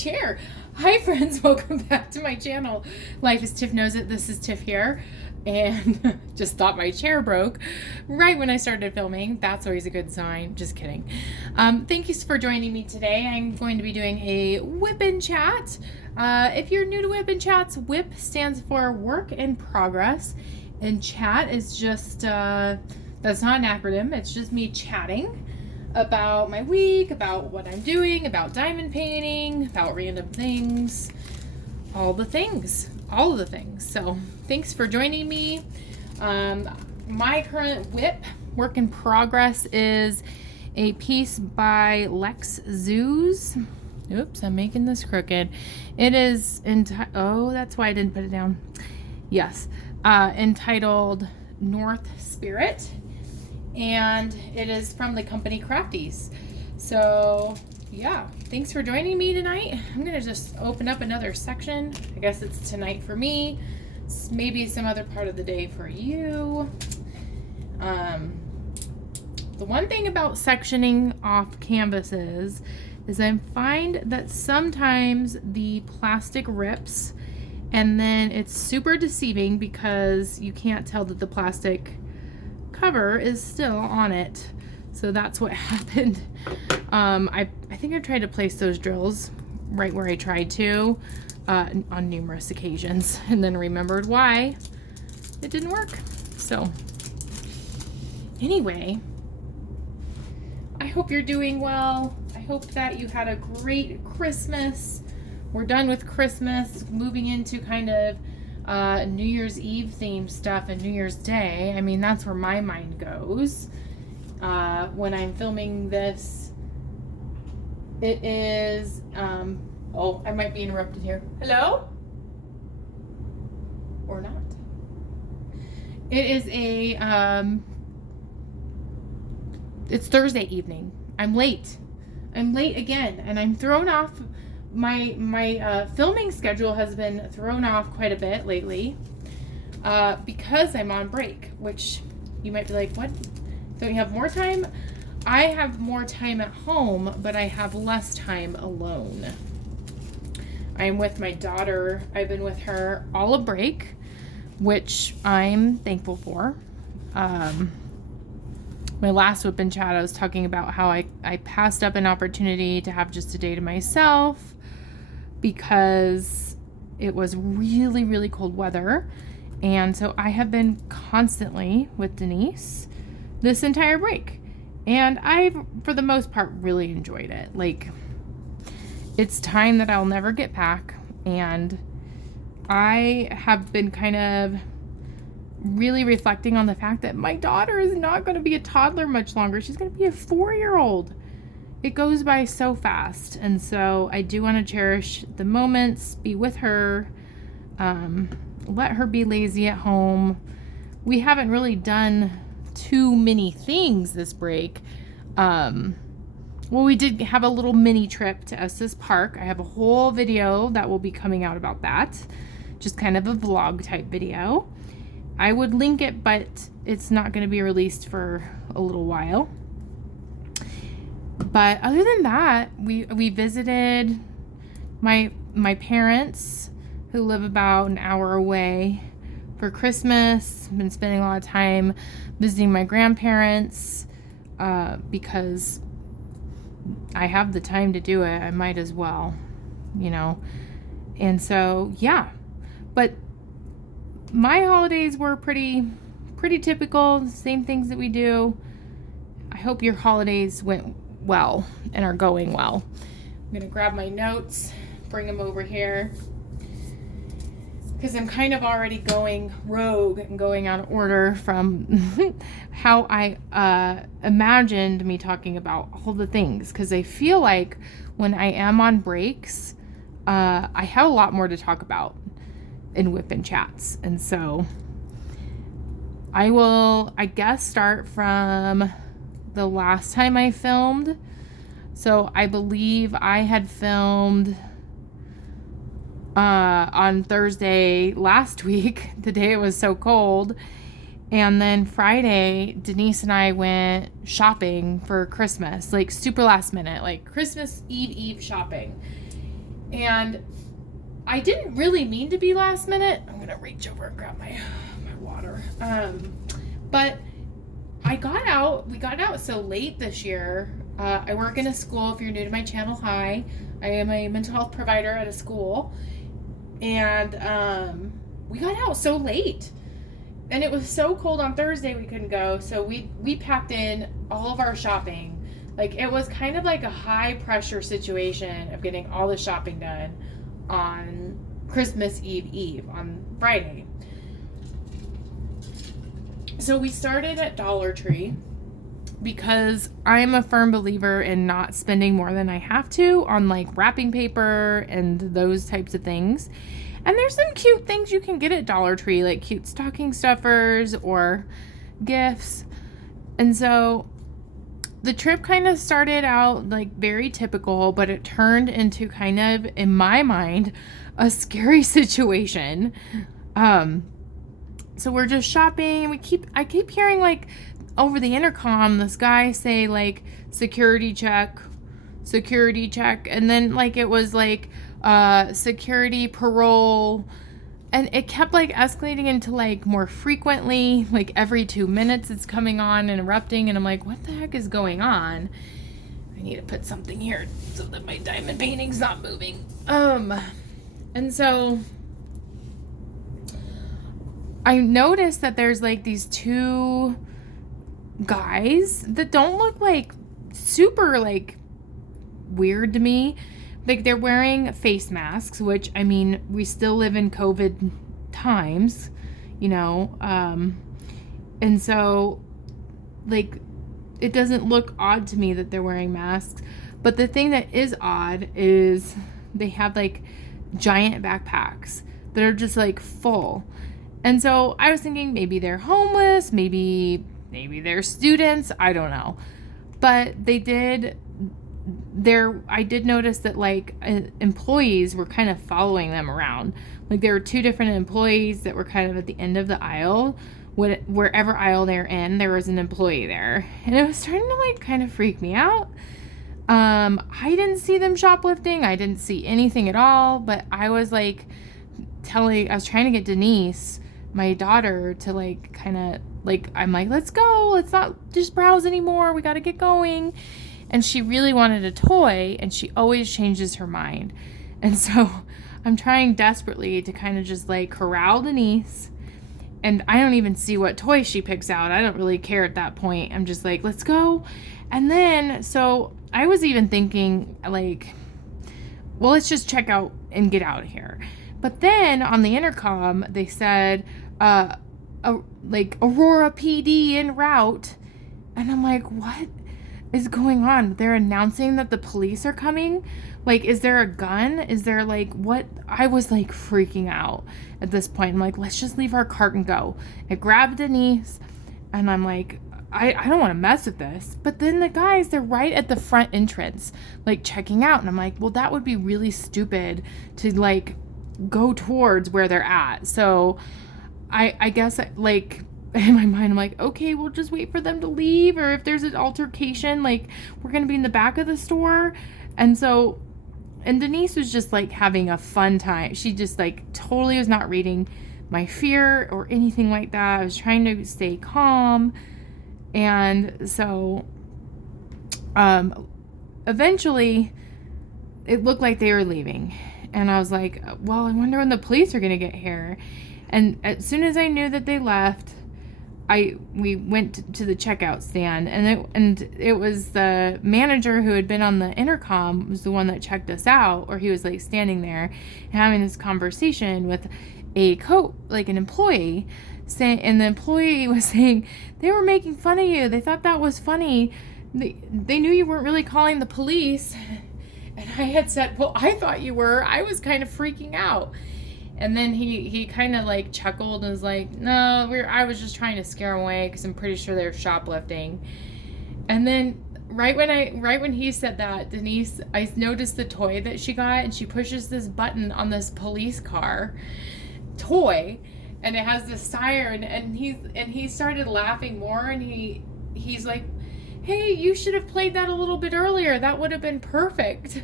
chair. Hi friends, welcome back to my channel. Life is Tiff Knows It. This is Tiff here. And just thought my chair broke right when I started filming. That's always a good sign. Just kidding. Thank you for joining me today. I'm going to be doing a WIP and Chat. If you're new to WIP and Chats, WIP stands for Work in Progress. And Chat is just, that's not an acronym. It's just me chatting about my week, about what I'm doing, about diamond painting, about random things, all the things. So thanks for joining me. My current WIP, work in progress, is a piece by Lex Zooz. Oops, I'm making this crooked. It is, oh, that's why I didn't put it down. Yes, entitled North Spirit. And it is from the company Crafties. So yeah, thanks for joining me tonight. I'm gonna just open up another section. I guess it's tonight for me. It's maybe some other part of the day for you. The one thing about sectioning off canvases is I find that sometimes the plastic rips, and then it's super deceiving because you can't tell that the plastic cover is still on it. So that's what happened. I think I've tried to place those drills right where I tried to on numerous occasions, and then remembered why it didn't work. So anyway, I hope you're doing well. I hope that you had a great Christmas. We're done with Christmas, moving into kind of New Year's Eve themed stuff and New Year's Day. I mean, that's where my mind goes. When I'm filming this, it is, oh, I might be interrupted here. Hello? Or not. It is it's Thursday evening. I'm late again, and I'm thrown off. My filming schedule has been thrown off quite a bit lately because I'm on break, which you might be like, what? Don't you have more time? I have more time at home, but I have less time alone. I'm with my daughter. I've been with her all of break, which I'm thankful for. My last WIP and Chat, I was talking about how I passed up an opportunity to have just a day to myself because it was really, really cold weather. And so I have been constantly with Denise this entire break. And I've, for the most part, really enjoyed it. Like, it's time that I'll never get back. And I have been kind of really reflecting on the fact that my daughter is not going to be a toddler much longer. She's going to be a 4-year-old. It goes by so fast. And so I do want to cherish the moments, be with her, let her be lazy at home. We haven't really done too many things this break. Well, we did have a little mini trip to Estes Park. I have a whole video that will be coming out about that. Just kind of a vlog type video. I would link it, but it's not going to be released for a little while. But other than that, we visited my parents, who live about an hour away, for Christmas. Been spending a lot of time visiting my grandparents because I have the time to do it. I might as well, you know. And so, yeah. But my holidays were pretty typical, same things that we do. I hope your holidays went well and are going well. I'm gonna grab my notes, bring them over here, because I'm kind of already going rogue and going out of order from how I imagined me talking about all the things, because I feel like when I am on breaks, I have a lot more to talk about in WIP and Chats. And so I will, I guess, start from the last time I filmed. So I believe I had filmed on Thursday last week, the day it was so cold. And then Friday, Denise and I went shopping for Christmas, like super last minute, like Christmas Eve shopping. And I didn't really mean to be last minute. I'm gonna reach over and grab my water. But we got out so late this year. I work in a school. If you're new to my channel, hi. I am a mental health provider at a school. And we got out so late. And it was so cold on Thursday we couldn't go. So we packed in all of our shopping. Like, it was kind of like a high pressure situation of getting all the shopping done on Christmas Eve on Friday. So we started at Dollar Tree because I'm a firm believer in not spending more than I have to on like wrapping paper and those types of things. And there's some cute things you can get at Dollar Tree, like cute stocking stuffers or gifts. And so the trip kind of started out like very typical, but it turned into kind of, in my mind, a scary situation. So we're just shopping, and I keep hearing like over the intercom this guy say like security check, and then like it was like security, parole, and it kept like escalating into like more frequently, like every 2 minutes it's coming on and erupting, and I'm like, what the heck is going on? I need to put something here so that my diamond painting's not moving. And so I noticed that there's like these two guys that don't look like super like weird to me. Like, they're wearing face masks, which, I mean, we still live in COVID times, you know, and so like it doesn't look odd to me that they're wearing masks. But the thing that is odd is they have like giant backpacks that are just like full. And so I was thinking maybe they're homeless, maybe they're students, I don't know. But I did notice that like employees were kind of following them around. Like, there were two different employees that were kind of at the end of the aisle. Wherever aisle they're in, there was an employee there. And it was starting to like kind of freak me out. I didn't see them shoplifting. I didn't see anything at all. But I was like I was trying to get Denise, my daughter, to like kind of like, I'm like, let's go. Let's not just browse anymore. We got to get going. And she really wanted a toy, and she always changes her mind. And so I'm trying desperately to kind of just like corral Denise. And I don't even see what toy she picks out. I don't really care at that point. I'm just like, let's go. And then, so I was even thinking like, well, let's just check out and get out of here. But then on the intercom, they said, like Aurora PD en route. And I'm like, what is going on? They're announcing that the police are coming. Like, is there a gun? Is there like, what? I was like freaking out at this point. I'm like, let's just leave our cart and go. I grabbed Denise, and I'm like, I don't want to mess with this. But then the guys, they're right at the front entrance, like checking out. And I'm like, well, that would be really stupid to like go towards where they're at. So I guess like in my mind, I'm like, okay, we'll just wait for them to leave. Or if there's an altercation, like we're going to be in the back of the store. And Denise was just like having a fun time. She just like totally was not reading my fear or anything like that. I was trying to stay calm. And so eventually it looked like they were leaving. And I was like, well, I wonder when the police are going to get here. And as soon as I knew that they left, we went to the checkout stand, and it was the manager who had been on the intercom was the one that checked us out, or he was like standing there having this conversation with an employee, and the employee was saying they were making fun of you. They thought that was funny. They knew you weren't really calling the police. And I had said, well, I thought you were. I was kind of freaking out. And then he kind of like chuckled and was like, no, I was just trying to scare him away because I'm pretty sure they're shoplifting. And then right when he said that, Denise, I noticed the toy that she got, and she pushes this button on this police car toy, and it has this siren, and he started laughing more, and he's like, hey, you should have played that a little bit earlier. That would have been perfect.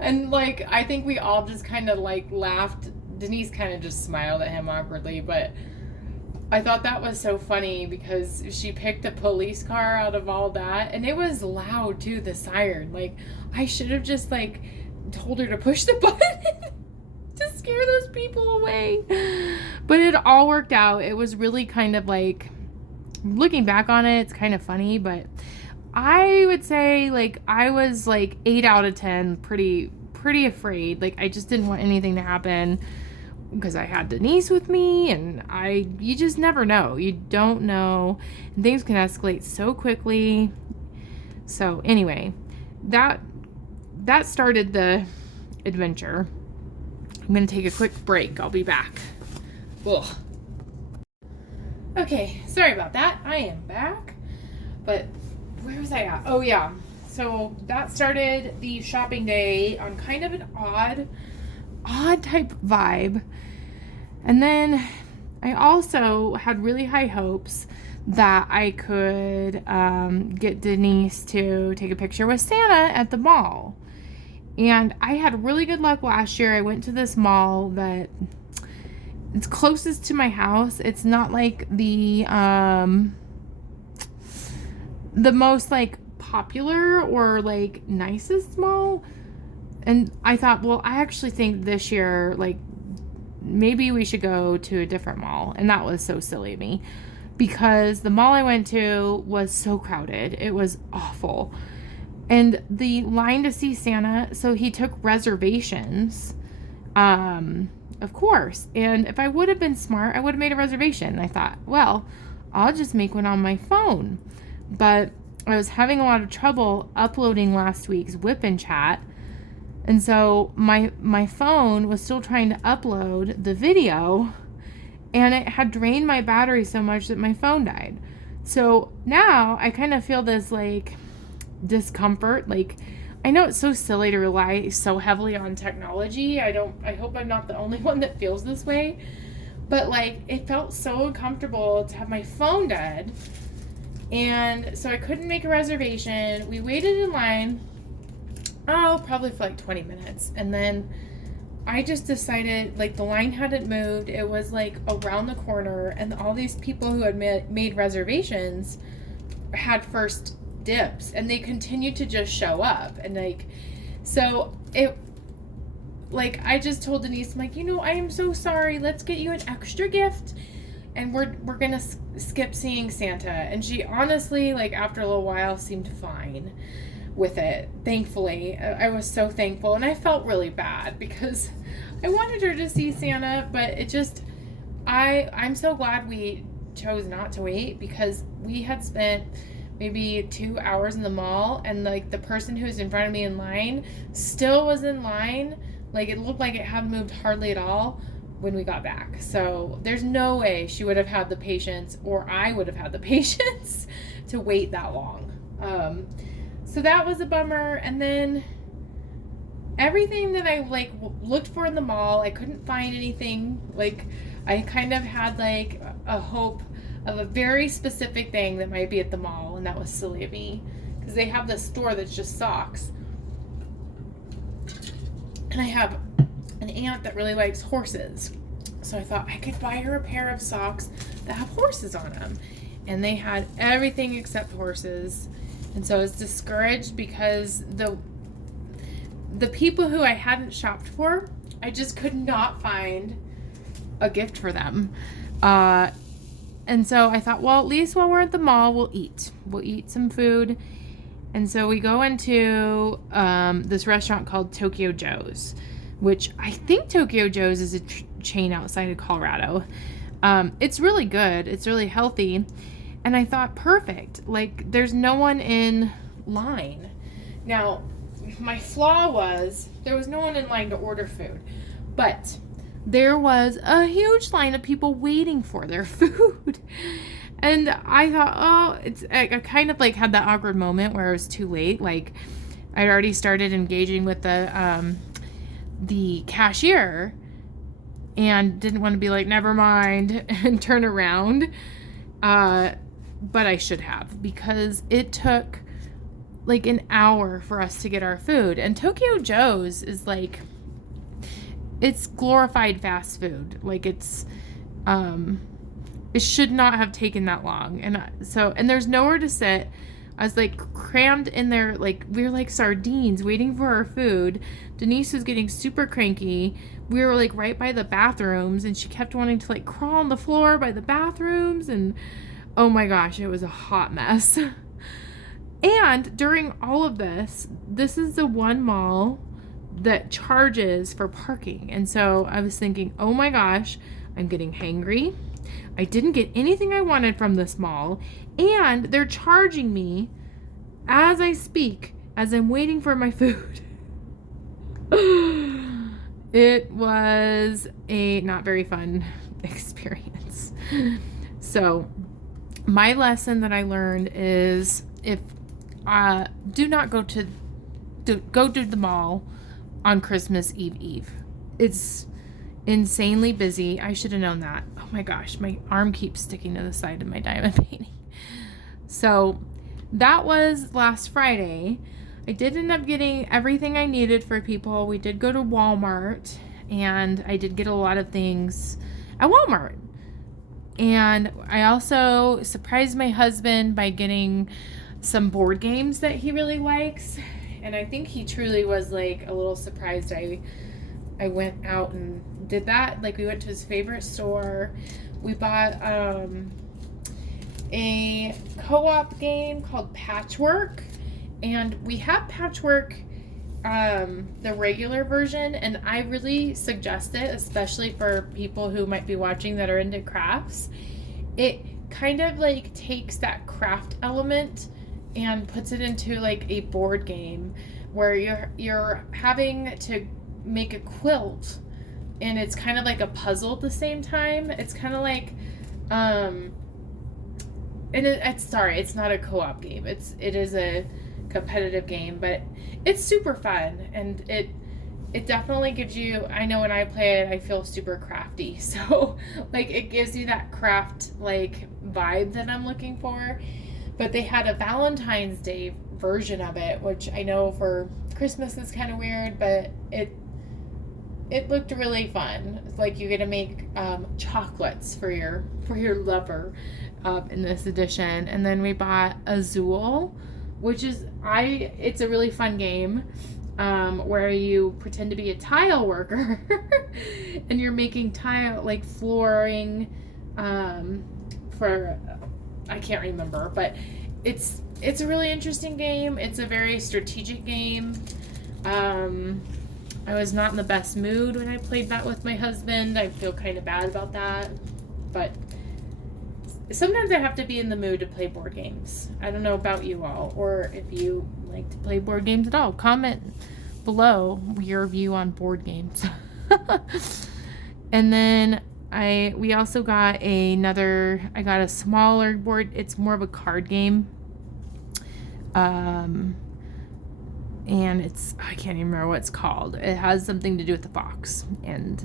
And like, I think we all just kind of like laughed. Denise kind of just smiled at him awkwardly, but I thought that was so funny because she picked a police car out of all that, and it was loud too, the siren. Like, I should have just like told her to push the button to scare those people away. But it all worked out. It was really kind of like, looking back on it, it's kind of funny, but I would say like I was like 8 out of 10 pretty afraid. Like, I just didn't want anything to happen because I had Denise with me, and you just never know. You don't know. And things can escalate so quickly. So anyway, that started the adventure. I'm going to take a quick break. I'll be back. Ugh. Okay, sorry about that. I am back. But where was I at? Oh yeah. So that started the shopping day on kind of an odd type vibe. And then I also had really high hopes that I could get Denise to take a picture with Santa at the mall. And I had really good luck last year. I went to this mall that it's closest to my house. It's not like the most like popular or like nicest mall. And I thought, well, I actually think this year, like, maybe we should go to a different mall. And that was so silly of me because the mall I went to was so crowded. It was awful. And the line to see Santa, so he took reservations, of course. And if I would have been smart, I would have made a reservation. I thought, well, I'll just make one on my phone. But I was having a lot of trouble uploading last week's WIP and Chat. And so my phone was still trying to upload the video, and it had drained my battery so much that my phone died. So now I kind of feel this like discomfort. Like, I know it's so silly to rely so heavily on technology. I hope I'm not the only one that feels this way. But like, it felt so uncomfortable to have my phone dead. And so I couldn't make a reservation. We waited in line, probably for like 20 minutes. And then I just decided, like, the line hadn't moved. It was like around the corner, and all these people who had made reservations had first dibs, and they continued to just show up. And like, so it, like, I just told Denise, I'm like, I am so sorry. Let's get you an extra gift, and we're gonna skip seeing Santa. And she honestly, like, after a little while, seemed fine with it. Thankfully, I was so thankful, and I felt really bad because I wanted her to see Santa, but it just, I'm so glad we chose not to wait, because we had spent maybe 2 hours in the mall, and like the person who was in front of me in line still was in line. Like, it looked like it hadn't moved hardly at all when we got back. So there's no way she would have had the patience, or I would have had the patience to wait that long. So that was a bummer. And then everything that I like looked for in the mall, I couldn't find anything. Like, I kind of had like a hope of a very specific thing that might be at the mall, and that was silly of me, because they have this store that's just socks. And I have an aunt that really likes horses. So I thought I could buy her a pair of socks that have horses on them. And they had everything except horses. And so I was discouraged because the people who I hadn't shopped for, I just could not find a gift for them. And so I thought, well, at least while we're at the mall, we'll eat. We'll eat some food. And so we go into this restaurant called Tokyo Joe's, which I think Tokyo Joe's is a chain outside of Colorado. It's really good. It's really healthy. And I thought, perfect. Like, there's no one in line. Now, my flaw was there was no one in line to order food. But there was a huge line of people waiting for their food. And I thought, I kind of like had that awkward moment where it was too late. Like, I'd already started engaging with the cashier and didn't want to be like, never mind, and turn around. But I should have, because it took like an hour for us to get our food. And Tokyo Joe's is like, it's glorified fast food. Like it should not have taken that long. And there's nowhere to sit. I was like crammed in there, like we were like sardines waiting for our food. Denise was getting super cranky. We were like right by the bathrooms, and she kept wanting to like crawl on the floor by the bathrooms, and oh my gosh, it was a hot mess. And during all of this is the one mall that charges for parking. And so I was thinking, oh my gosh, I'm getting hangry. I didn't get anything I wanted from this mall, and they're charging me as I speak, as I'm waiting for my food. It was a not very fun experience. So my lesson that I learned is, do not go to the mall on Christmas Eve. It's insanely busy. I should have known that. Oh my gosh, my arm keeps sticking to the side of my diamond painting. So that was last Friday. I did end up getting everything I needed for people. We did go to Walmart, and I did get a lot of things at Walmart. And I also surprised my husband by getting some board games that he really likes. And I think he truly was like a little surprised I went out and did that. Like, we went to his favorite store. We bought a co-op game called Patchwork, and we have Patchwork, the regular version, and I really suggest it, especially for people who might be watching that are into crafts. It kind of like takes that craft element and puts it into like a board game where you're having to make a quilt, and it's kind of like a puzzle at the same time. It's kind of like it's not a co-op game. It is a competitive game, but it's super fun, and it definitely gives you, I know when I play it, I feel super crafty. So like it gives you that craft like vibe that I'm looking for. But they had a Valentine's Day version of it, which I know for Christmas is kind of weird, but it looked really fun. It's like you get to make chocolates for your lover in this edition. And then we bought Azul, which is it's a really fun game where you pretend to be a tile worker and you're making tile, like flooring for, I can't remember, but it's a really interesting game. It's a very strategic game. I was not in the best mood when I played that with my husband. I feel kind of bad about that, but sometimes I have to be in the mood to play board games. I don't know about you all, or if you like to play board games at all. Comment below your view on board games. And then we also got I got a smaller board. It's more of a card game. And I can't even remember what it's called. It has something to do with the fox, and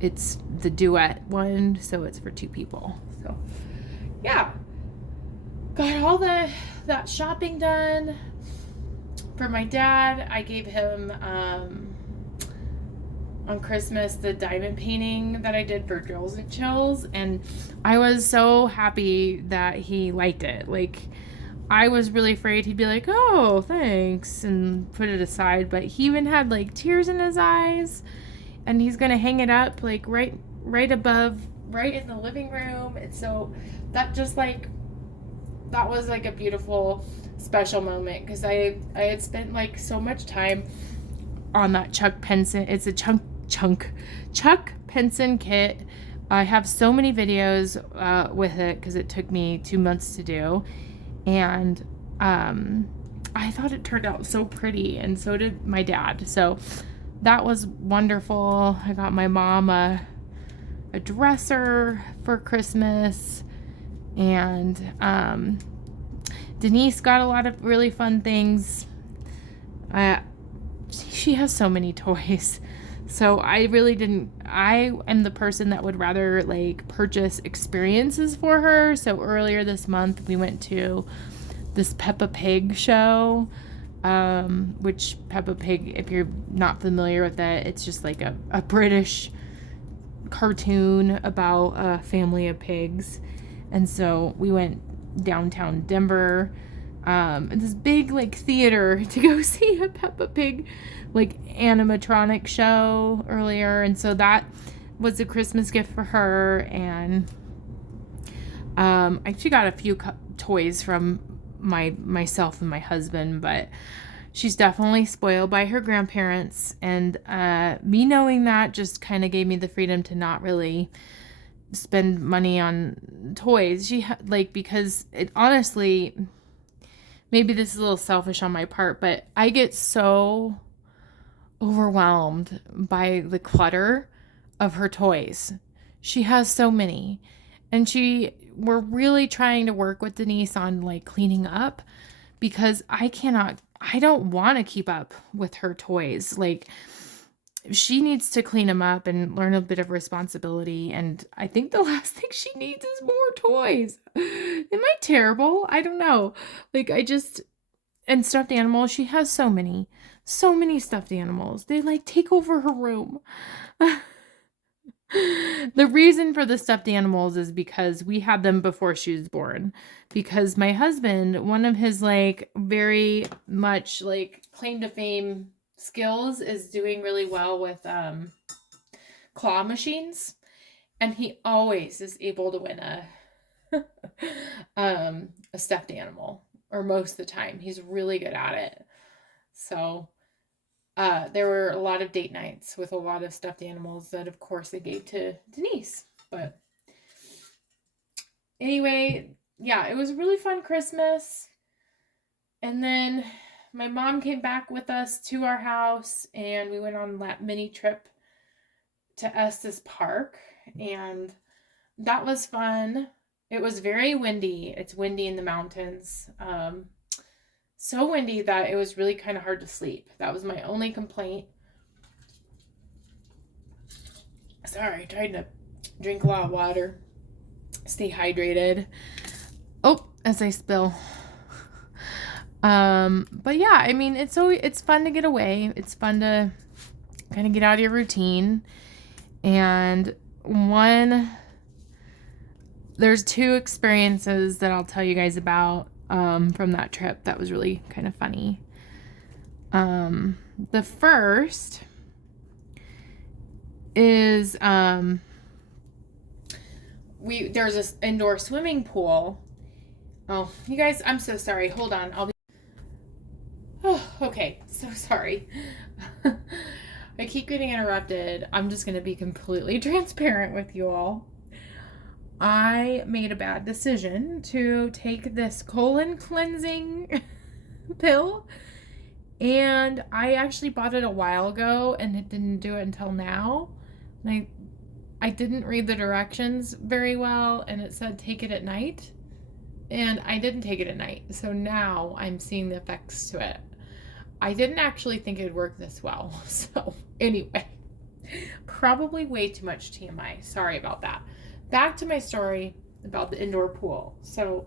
it's the duet one, so it's for 2 people. So yeah, got all that shopping done. For my dad, I gave him on Christmas the diamond painting that I did for Drills and Chills, and I was so happy that he liked it. Like, I was really afraid he'd be like, oh, thanks, and put it aside, but he even had like tears in his eyes, and he's gonna hang it up like right above, right in the living room. And so that was like a beautiful, special moment, because I had spent like so much time on that Chuck Penson. It's a Chuck Penson kit. I have so many videos with it because it took me 2 months to do. And I thought it turned out so pretty, and so did my dad. So that was wonderful. I got my mom a dresser for Christmas, and Denise got a lot of really fun things. She has so many toys. So I am the person that would rather like purchase experiences for her. So earlier this month we went to this Peppa Pig show which Peppa Pig, if you're not familiar with it, it's just like a British cartoon about a family of pigs. And so we went downtown Denver, in this big like theater to go see a Peppa Pig like animatronic show earlier. And so that was a Christmas gift for her. And I actually got a few toys from myself and my husband, but she's definitely spoiled by her grandparents, and me knowing that just kind of gave me the freedom to not really spend money on toys. Because it honestly, maybe this is a little selfish on my part, but I get so overwhelmed by the clutter of her toys. She has so many, and we're really trying to work with Denise on like cleaning up, because I don't want to keep up with her toys. Like, she needs to clean them up and learn a bit of responsibility. And I think the last thing she needs is more toys. Am I terrible? I don't know. Like, and stuffed animals, she has so many stuffed animals. They like take over her room. The reason for the stuffed animals is because we had them before she was born. Because my husband, one of his like very much like claim to fame skills is doing really well with claw machines, and he always is able to win a stuffed animal, or most of the time. He's really good at it. So there were a lot of date nights with a lot of stuffed animals that, of course, they gave to Denise. But anyway, yeah, it was a really fun Christmas. And then my mom came back with us to our house, and we went on that mini trip to Estes Park, and that was fun. It was very windy. It's windy in the mountains. So windy that it was really kind of hard to sleep. That was my only complaint. Sorry, I tried to drink a lot of water, stay hydrated. Oh, as I spill. But yeah, I mean, it's fun to get away. It's fun to kind of get out of your routine. And there's two experiences that I'll tell you guys about from that trip that was really kind of funny. The first is there's this indoor swimming pool. Oh, you guys, I'm so sorry. Hold on. Okay. So sorry. I keep getting interrupted. I'm just going to be completely transparent with you all. I made a bad decision to take this colon cleansing pill, and I actually bought it a while ago, and it didn't do it until now. And I didn't read the directions very well, and it said take it at night, and I didn't take it at night. So now I'm seeing the effects to it. I didn't actually think it would work this well. So anyway, probably way too much TMI. Sorry about that. Back to my story about the indoor pool. So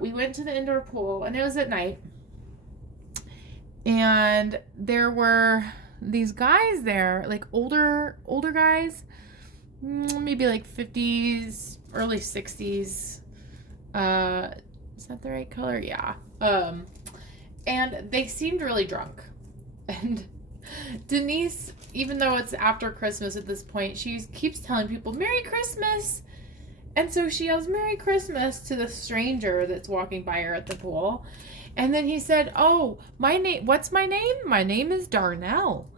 we went to the indoor pool, and it was at night, and there were these guys there, like older guys, maybe like 50s, early 60s. Is that the right color? Yeah. And they seemed really drunk. And Denise, even though it's after Christmas at this point, she keeps telling people, Merry Christmas! And so she yells, Merry Christmas to the stranger that's walking by her at the pool. And then he said, oh, what's my name? My name is Darnell.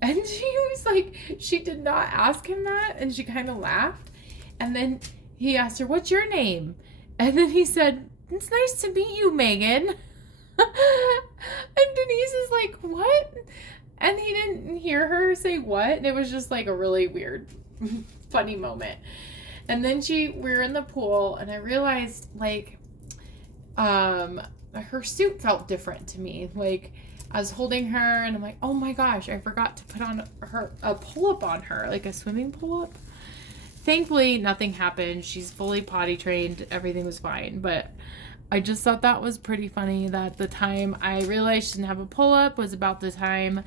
And she was like, she did not ask him that, and she kind of laughed. And then he asked her, what's your name? And then he said, it's nice to meet you, Megan. And Denise is like, what? And he didn't hear her say what, and it was just like a really weird, funny moment. And then we're in the pool, and I realized like, her suit felt different to me. Like, I was holding her, and I'm like, oh my gosh, I forgot to put on a pull-up on her, like a swimming pull-up. Thankfully, nothing happened. She's fully potty trained. Everything was fine. But I just thought that was pretty funny that the time I realized she didn't have a pull-up was about the time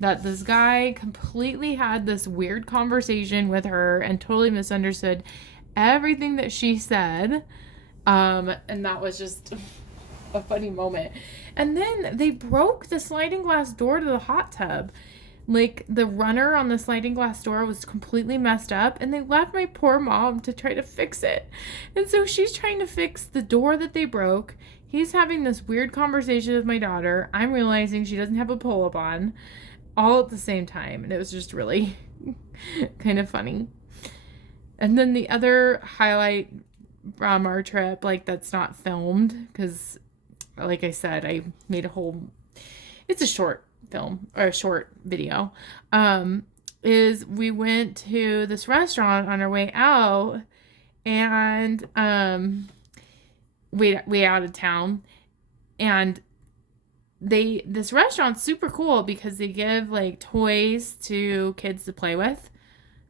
that this guy completely had this weird conversation with her and totally misunderstood everything that she said. And that was just a funny moment. And then they broke the sliding glass door to the hot tub. Like, the runner on the sliding glass door was completely messed up, and they left my poor mom to try to fix it. And so she's trying to fix the door that they broke. He's having this weird conversation with my daughter. I'm realizing she doesn't have a pull-up on, all at the same time. And it was just really kind of funny. And then the other highlight from our trip, like, that's not filmed, because like I said, I made it's a short film or a short video, is we went to this restaurant on our way out, and way out of town, and this restaurant's super cool because they give like toys to kids to play with,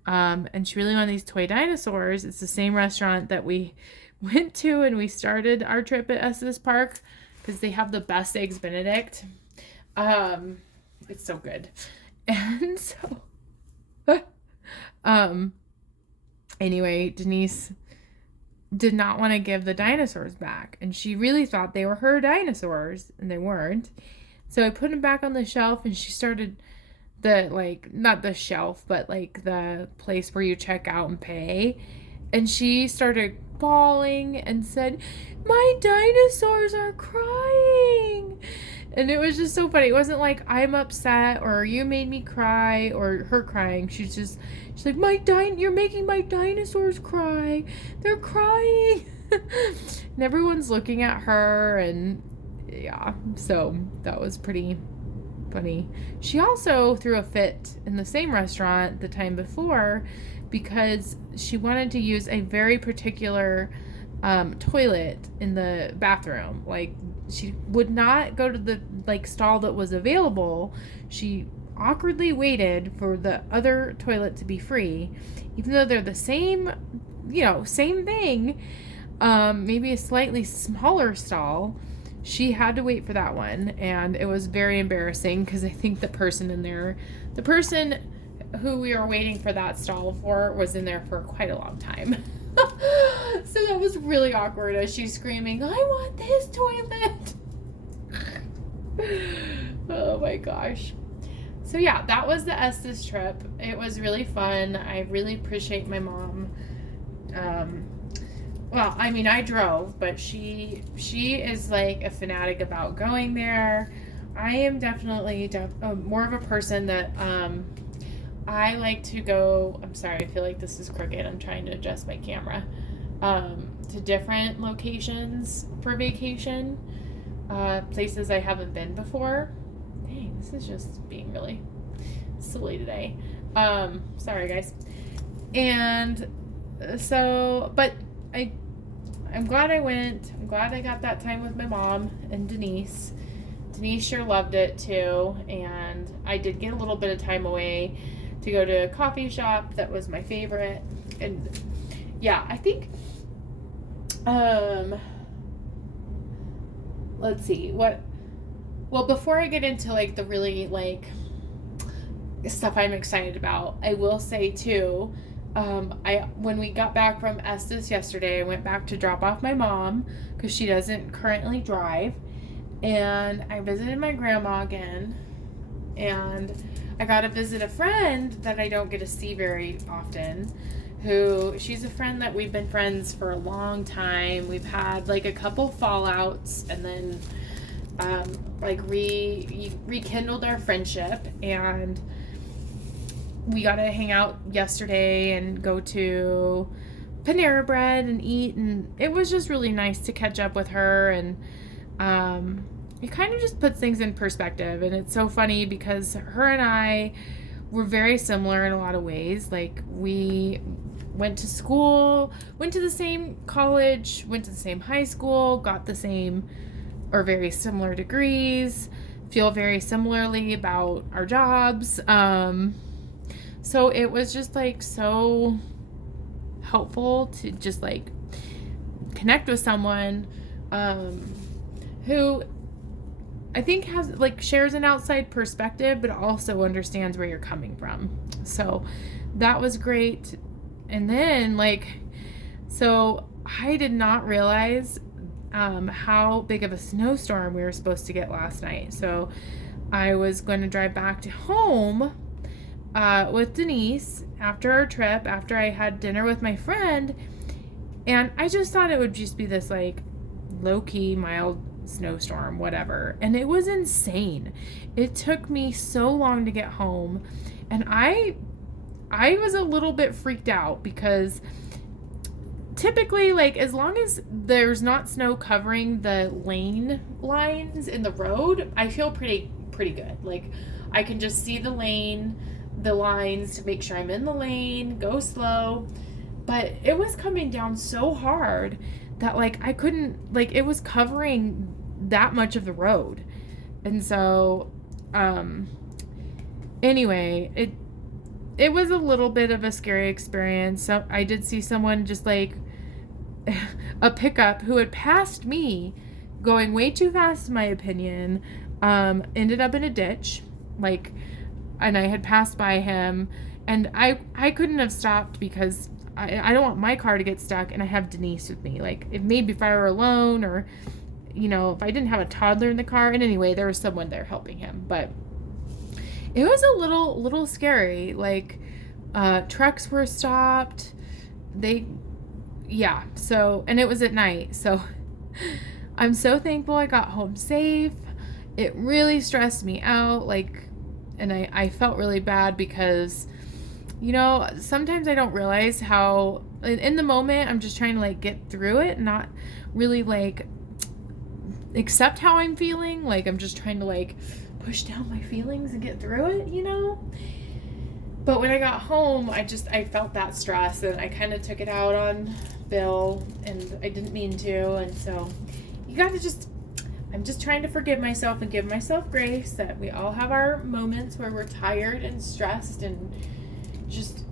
and she really wanted these toy dinosaurs. It's the same restaurant that we went to and we started our trip at Estes Park, because they have the best eggs Benedict. It's so good. And so anyway, Denise did not want to give the dinosaurs back, and she really thought they were her dinosaurs, and they weren't. So I put them back on the shelf, and she started not the shelf, but like the place where you check out and pay, and she started bawling and said, "My dinosaurs are crying." And it was just so funny. It wasn't like, "I'm upset," or "you made me cry," or her crying. She's like, "You're making my dinosaurs cry. They're crying." And everyone's looking at her, and yeah, so that was pretty funny. She also threw a fit in the same restaurant the time before because she wanted to use a very particular toilet in the bathroom. Like, she would not go to the stall that was available. She awkwardly waited for the other toilet to be free, even though they're the same thing, maybe a slightly smaller stall. She had to wait for that one, and it was very embarrassing because I think the person who we were waiting for that stall for was in there for quite a long time. So that was really awkward as she's screaming, "I want this toilet." Oh my gosh. So yeah, that was the Estes trip. It was really fun. I really appreciate my mom. Well, I mean, I drove, but she is like a fanatic about going there. I am definitely more of a person that I like to go. I'm sorry, I feel like this is crooked. I'm trying to adjust my camera. To different locations for vacation, places I haven't been before. Dang, this is just being really silly today. Sorry guys. And so, but I'm glad I went. I'm glad I got that time with my mom and Denise. Denise sure loved it too, and I did get a little bit of time away to go to a coffee shop that was my favorite. And yeah, I think let's see before I get into like the really like stuff I'm excited about, I will say too, when we got back from Estes yesterday, I went back to drop off my mom because she doesn't currently drive, and I visited my grandma again, and I got to visit a friend that I don't get to see very often, she's a friend that we've been friends for a long time. We've had like a couple fallouts, and then rekindled our friendship, and we got to hang out yesterday and go to Panera Bread and eat, and it was just really nice to catch up with her, and it kind of just puts things in perspective. And it's so funny because her and I were very similar in a lot of ways. Like, we went to school, went to the same college, went to the same high school, got the same or very similar degrees, feel very similarly about our jobs. So it was just like so helpful to just like connect with someone who I think has like shares an outside perspective, but also understands where you're coming from. So that was great. And then so I did not realize how big of a snowstorm we were supposed to get last night. So I was going to drive back to home with Denise after our trip, after I had dinner with my friend. And I just thought it would just be this like low-key, mild snowstorm, whatever. And it was insane. It took me so long to get home. And I was a little bit freaked out because typically, like, as long as there's not snow covering the lane lines in the road, I feel pretty good. Like, I can just see the lines to make sure I'm in the lane, go slow. But it was coming down so hard that, like, I couldn't, like, it was covering that much of the road. And so, anyway, it was a little bit of a scary experience. So I did see someone just like a pickup who had passed me going way too fast, in my opinion, ended up in a ditch, like, and I had passed by him, and I couldn't have stopped because I don't want my car to get stuck, and I have Denise with me. Like, maybe if I were alone, or, you know, if I didn't have a toddler in the car. And anyway, there was someone there helping him, but it was a little scary. Like, trucks were stopped. So, and it was at night. So I'm so thankful I got home safe. It really stressed me out. Like, and I felt really bad because, you know, sometimes I don't realize how, in the moment, I'm just trying to like get through it, not really like accept how I'm feeling. Like, I'm just trying to like push down my feelings and get through it, you know? But when I got home, I felt that stress, and I kind of took it out on Bill, and I didn't mean to. And so you got to I'm just trying to forgive myself and give myself grace that we all have our moments where we're tired and stressed and just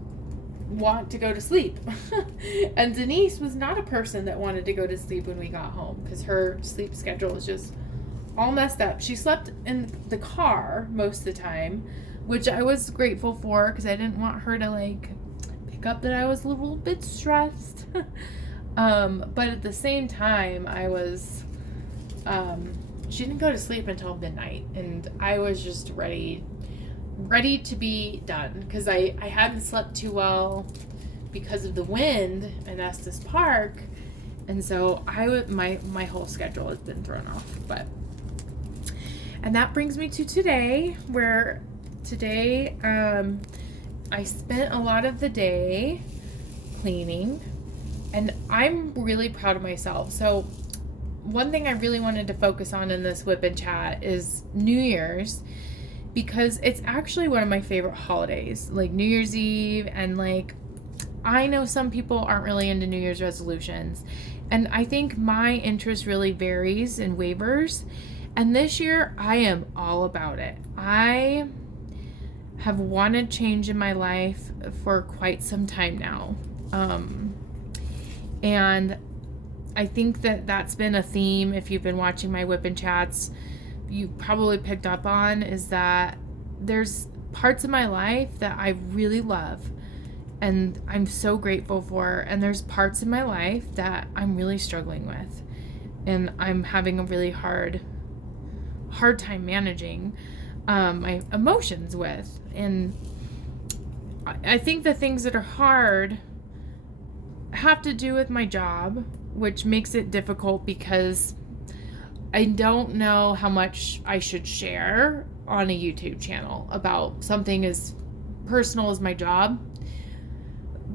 want to go to sleep. And Denise was not a person that wanted to go to sleep when we got home, because her sleep schedule was just all messed up. She slept in the car most of the time, which I was grateful for, because I didn't want her to like pick up that I was a little bit stressed. But at the same time, I was she didn't go to sleep until midnight, and I was just ready to be done, because I hadn't slept too well because of the wind in Estes Park. And so my whole schedule has been thrown off. And that brings me to today, where today I spent a lot of the day cleaning, and I'm really proud of myself. So one thing I really wanted to focus on in this WIP and Chat is New Year's, because it's actually one of my favorite holidays, like New Year's Eve. And like, I know some people aren't really into New Year's resolutions, and I think my interest really varies and wavers. And this year, I am all about it. I have wanted change in my life for quite some time now. And I think that that's been a theme. If you've been watching my WIP and Chats, you probably picked up on, is that there's parts of my life that I really love and I'm so grateful for. And there's parts in my life that I'm really struggling with, and I'm having a really hard time managing my emotions with. And I think the things that are hard have to do with my job, which makes it difficult because I don't know how much I should share on a YouTube channel about something as personal as my job.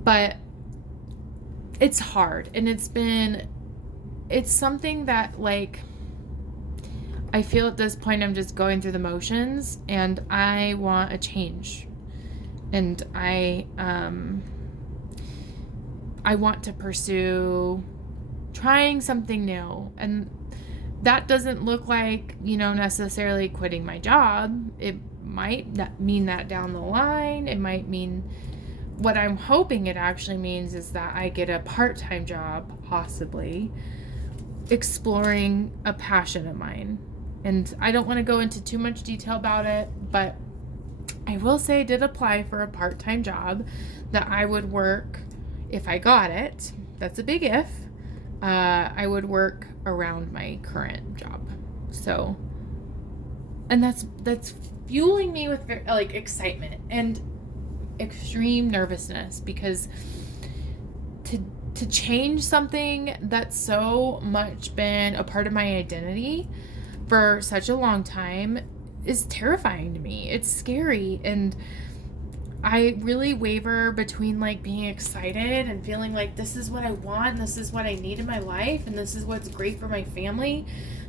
But it's hard, and it's something that, like, I feel at this point I'm just going through the motions, and I want a change. And I want to pursue trying something new. And that doesn't look like, you know, necessarily quitting my job. It might mean that down the line. It might mean, what I'm hoping it actually means is that I get a part-time job, possibly. exploring a passion of mine. And I don't want to go into too much detail about it, but I will say I did apply for a part-time job that I would work, if I got it, that's a big if, I would work around my current job. So, and that's fueling me with like excitement and extreme nervousness, because to change something that's so much been a part of my identity for such a long time is terrifying to me. It's scary, and I really waver between like being excited and feeling like this is what I want, and this is what I need in my life, and this is what's great for my family,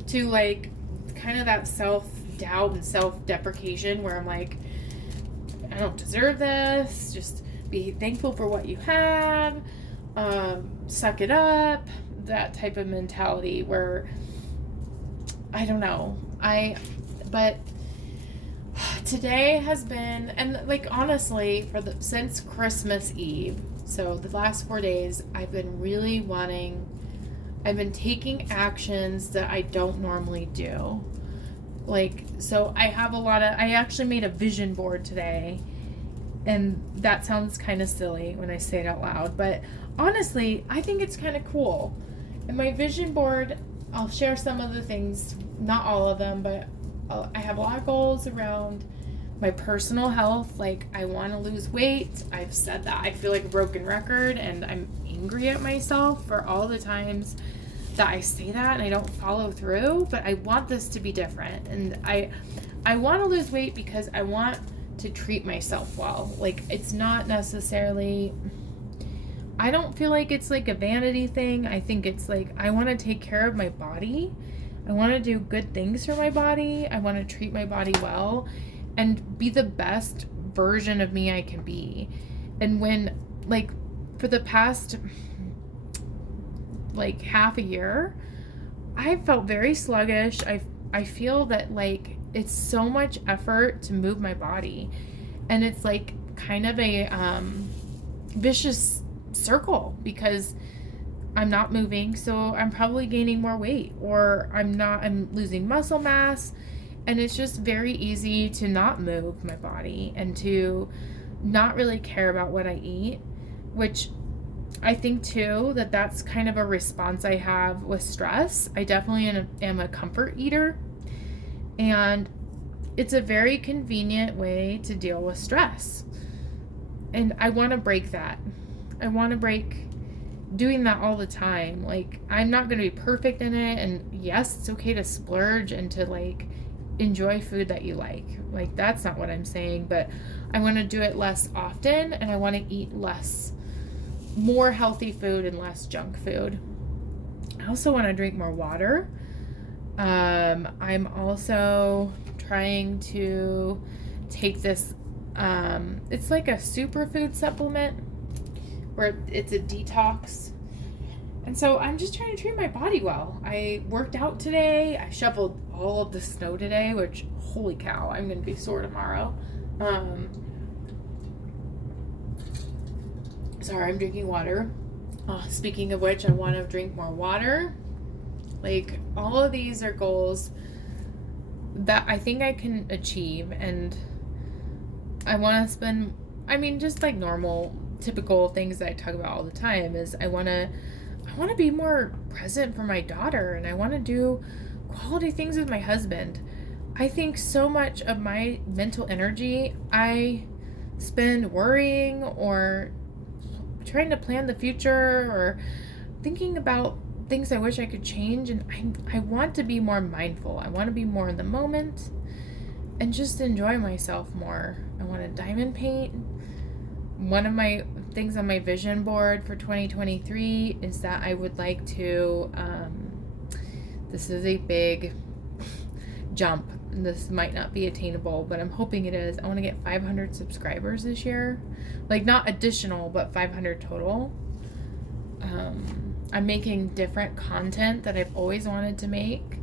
to like kind of that self-doubt and self-deprecation where I'm like, I don't deserve this, just be thankful for what you have, suck it up, that type of mentality where I don't know. But today has been, and like honestly, since Christmas Eve, so the last 4 days, I've been taking actions that I don't normally do. Like, so I actually made a vision board today, and that sounds kind of silly when I say it out loud, but honestly, I think it's kind of cool. And my vision board, I'll share some of the things, not all of them, but I have a lot of goals around my personal health. Like, I want to lose weight. I've said that. I feel like a broken record, and I'm angry at myself for all the times that I say that and I don't follow through, but I want this to be different. And I want to lose weight because I want to treat myself well. Like, it's not necessarily, I don't feel like it's like a vanity thing. I think it's like, I want to take care of my body. I want to do good things for my body. I want to treat my body well and be the best version of me I can be. And when, like, for the past like half a year, I felt very sluggish. I feel that like it's so much effort to move my body, and it's like kind of a vicious circle, because I'm not moving, so I'm probably gaining more weight, or I'm losing muscle mass, and it's just very easy to not move my body and to not really care about what I eat, which I think too that that's kind of a response I have with stress. I definitely am a comfort eater, and it's a very convenient way to deal with stress. And I want to break that. I want to break doing that all the time. Like, I'm not going to be perfect in it, and yes, it's okay to splurge and to like enjoy food that you like. Like, that's not what I'm saying, but I want to do it less often, and I want to eat more healthy food and less junk food. I also want to drink more water. I'm also trying to take this, it's like a superfood supplement where it's a detox. And so I'm just trying to treat my body well. I worked out today. I shoveled all of the snow today, which, holy cow, I'm going to be sore tomorrow. Sorry, I'm drinking water. Speaking of which, I want to drink more water. Like, all of these are goals that I think I can achieve, and I want to spend, just like normal, typical things that I talk about all the time is I want to be more present for my daughter, and I want to do quality things with my husband. I think so much of my mental energy I spend worrying or trying to plan the future or thinking about things I wish I could change, and I want to be more mindful. I want to be more in the moment and just enjoy myself more. I want to diamond paint. One of my things on my vision board for 2023 is that I would like to, this is a big jump, and this might not be attainable, but I'm hoping it is. I want to get 500 subscribers this year. Like, not additional, but 500 total. I'm making different content that I've always wanted to make,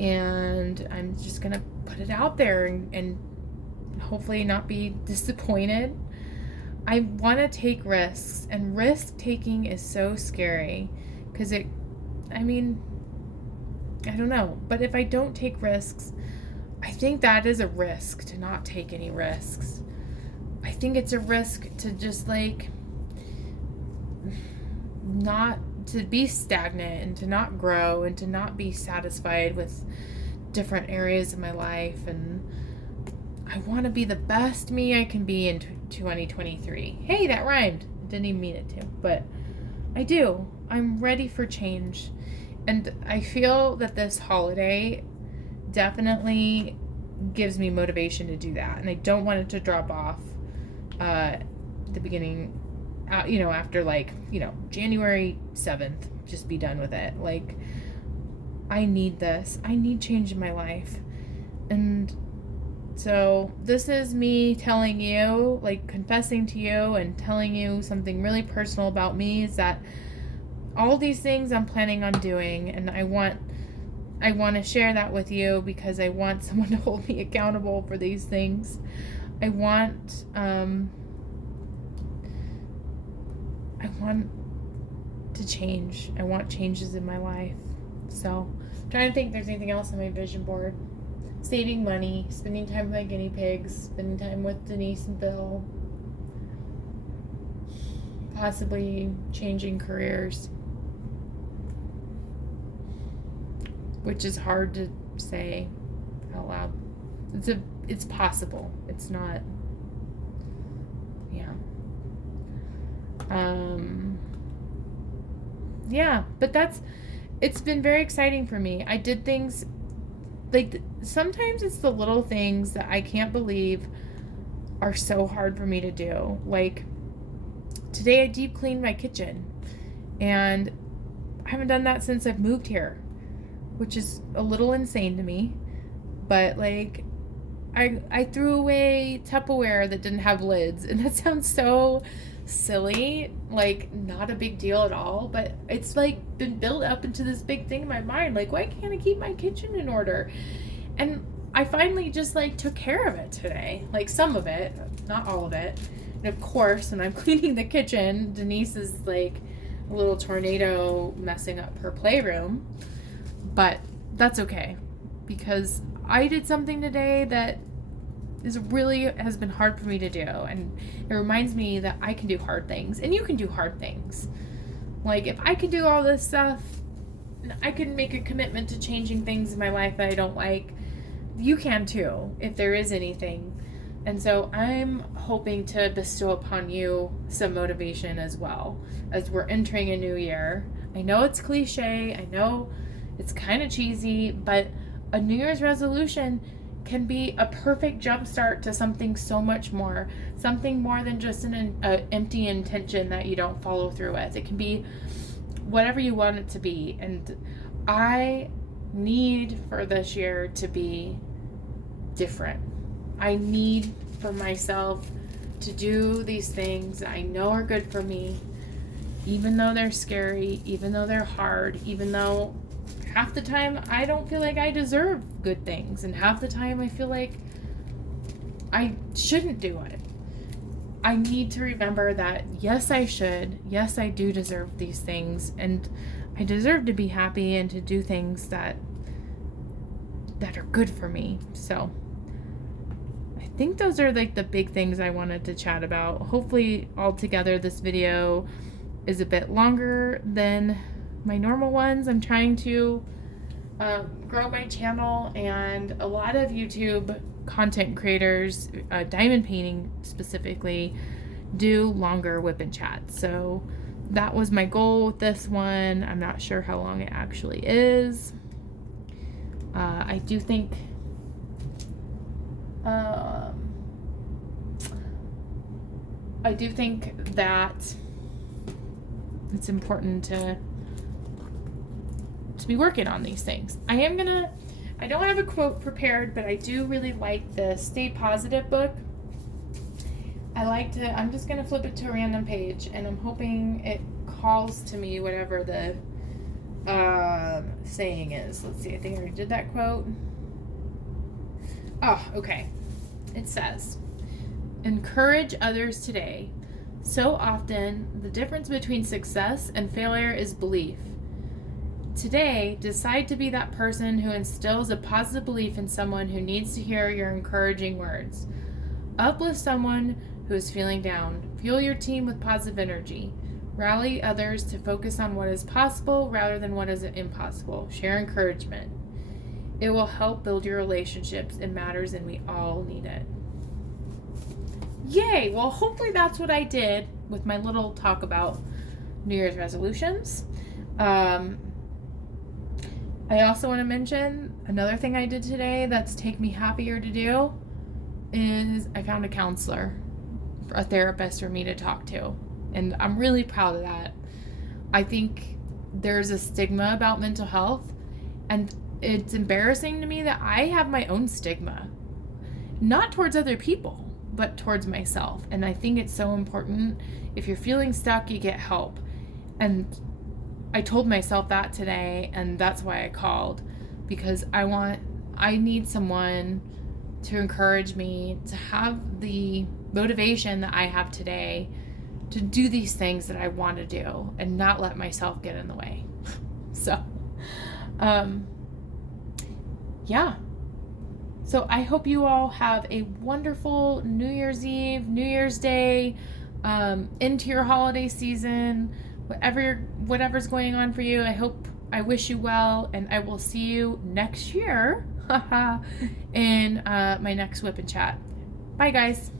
and I'm just gonna put it out there and hopefully not be disappointed. I want to take risks, and risk taking is so scary because I mean, I don't know. But if I don't take risks, I think that is a risk to not take any risks. I think it's a risk to just like not to be stagnant and to not grow and to not be satisfied with different areas of my life. And I want to be the best me I can be in 2023. Hey, that rhymed. Didn't even mean it to, but I do. I'm ready for change. And I feel that this holiday definitely gives me motivation to do that. And I don't want it to drop off the beginning, after January 7th, just be done with it. Like, I need this. I need change in my life. And so this is me telling you, like confessing to you and telling you something really personal about me, is that all these things I'm planning on doing, and I want to share that with you because I want someone to hold me accountable for these things. I want to change. I want changes in my life. So I'm trying to think if there's anything else on my vision board. Saving money, spending time with my guinea pigs, spending time with Denise and Bill, possibly changing careers, which is hard to say out loud. It's possible. It's not. Yeah. Yeah, but it's been very exciting for me. I did things like sometimes it's the little things that I can't believe are so hard for me to do. Like today I deep cleaned my kitchen, and I haven't done that since I've moved here, which is a little insane to me. But like I threw away Tupperware that didn't have lids, and that sounds so silly, like not a big deal at all, but it's like been built up into this big thing in my mind, like why can't I keep my kitchen in order? And I finally just like took care of it today, like some of it, not all of it. And of course, when I'm cleaning the kitchen, Denise is like a little tornado messing up her playroom, but that's okay because I did something today that has been hard for me to do, and it reminds me that I can do hard things, and you can do hard things. Like if I can do all this stuff, I can make a commitment to changing things in my life that I don't like. You can too, if there is anything. And so I'm hoping to bestow upon you some motivation as well as we're entering a new year. I know it's cliche, I know it's kind of cheesy, but a New Year's resolution can be a perfect jumpstart to something so much more, something more than just an empty intention that you don't follow through with. It can be whatever you want it to be. And I need for this year to be different. I need for myself to do these things that I know are good for me, even though they're scary, even though they're hard, even though half the time I don't feel like I deserve good things, and half the time I feel like I shouldn't do it. I need to remember that yes, I should. Yes, I do deserve these things, and I deserve to be happy and to do things that are good for me. So I think those are like the big things I wanted to chat about. Hopefully altogether this video is a bit longer than my normal ones. I'm trying to grow my channel, and a lot of YouTube content creators, diamond painting specifically, do longer WIP and Chat. So that was my goal with this one. I'm not sure how long it actually is. I do think that it's important to be working on these things. I don't have a quote prepared, but I do really like the Stay Positive book. I'm just going to flip it to a random page, and I'm hoping it calls to me whatever the saying is. Let's see, I think I already did that quote. Oh, okay. It says, encourage others today. So often, the difference between success and failure is belief. today, decide to be that person who instills a positive belief in someone who needs to hear your encouraging words. Uplift someone who is feeling down. Fuel your team with positive energy. Rally others to focus on what is possible rather than what is impossible. Share encouragement. It will help build your relationships. It matters and we all need it. Yay! Well, hopefully that's what I did with my little talk about New Year's resolutions. I also want to mention another thing I did today that's take me happier to do is I found a counselor, a therapist for me to talk to. And I'm really proud of that. I think there's a stigma about mental health, and it's embarrassing to me that I have my own stigma, not towards other people, but towards myself. And I think it's so important. If you're feeling stuck, you get help. And I told myself that today, and that's why I called, because I need someone to encourage me to have the motivation that I have today to do these things that I want to do and not let myself get in the way. So, yeah. So I hope you all have a wonderful New Year's Eve, New Year's Day, into your holiday season, whatever's going on for you. I wish you well, and I will see you next year in my next WIP and Chat. Bye, guys.